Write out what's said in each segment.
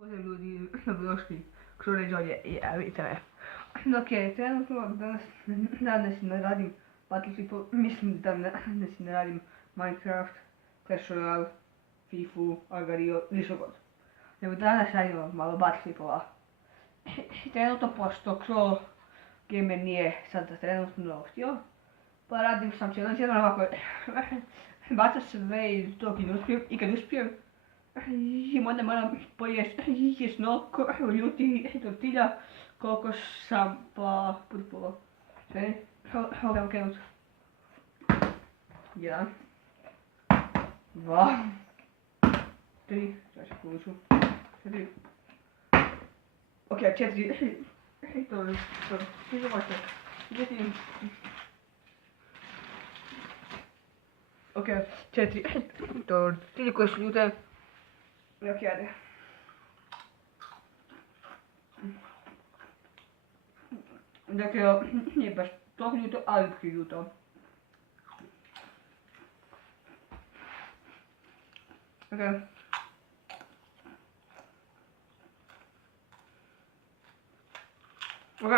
Poseidon di Nowroski, który dzieje i Eritrea. No okej, trenutno danas ne radim Battlefield, mislim da danas ne radim Minecraft, Clash Royale, FIFA, Agario, ništa god. Nego danas radimo malo Battlefielda. Trenutno pošto Crow Gamer nije sada trenutno htio, pa radim sam jedan ovako, bacam sve iz tog i kad uspijem, i onda moram pojesti snoko, ljuti tortilja, kokoš sam pa putpolo. Sve, evo krenut. 1, 2, 3, sad ću kuću, 4, ok, 4, to, izvojte, idem. Ok, 4, tortilje koje su ljute. Ok, ajde. Dakle, nije baš toliko ljuto, ali ljuto. Ok. Ok.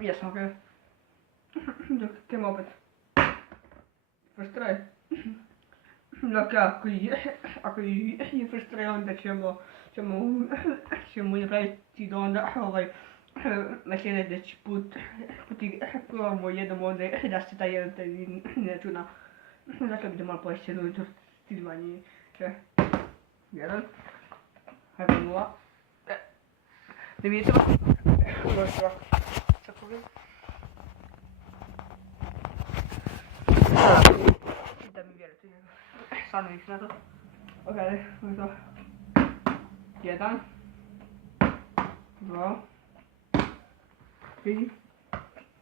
Jesam, ok. Idemo opet. First try. Dakle, ako je first try, onda ćemo napraviti do onda na sljedeći put probamo jednom onda da se taj jedan ne računa. Dakle, bi da malo pojesti jedno tortiljevanje. 1, hajde 0. Da vidite ovo. Došlo. Sad pogledam. Da mi vjerujete. Stvarno ih na to. Ok, ajde, to. 1, 2, 3,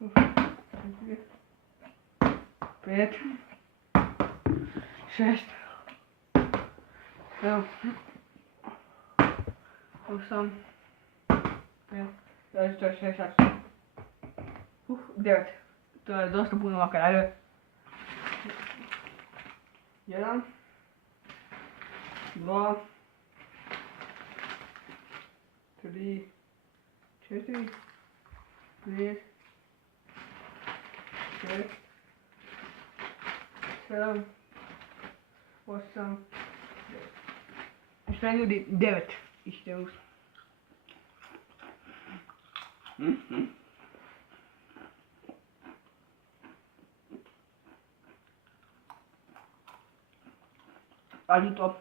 4, 5, 6, 7, 8, 5, 6, 9. To je dosta puno ovako, ajde. 1, 2, 3, 4, 5, 6, 7, 8, 9. Sve ljudi 9 ište uz. Ali to.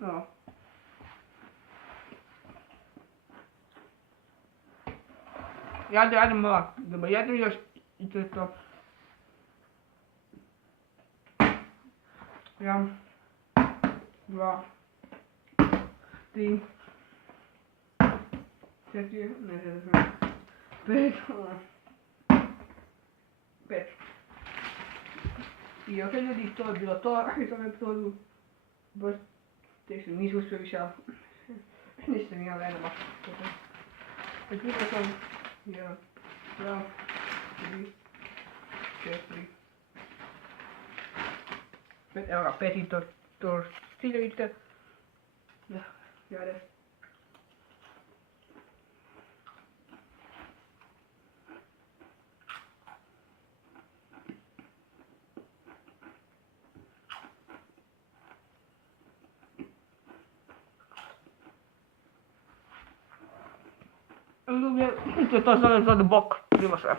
No. Jadę mała, dobra, jadę już i to jest to. Raz, 2, 3, 4, 5, 5. I ok, ljudi, to je bilo to u tom epizodu. Baš teško, nisu uspio više, ali nisam imao vremena. Zaključio sam 1, 2, 3, 4, 5, evo ga, 5 i tortilja, vidite. Da, ajde. Lubię, to jest za bok, nie ma szef.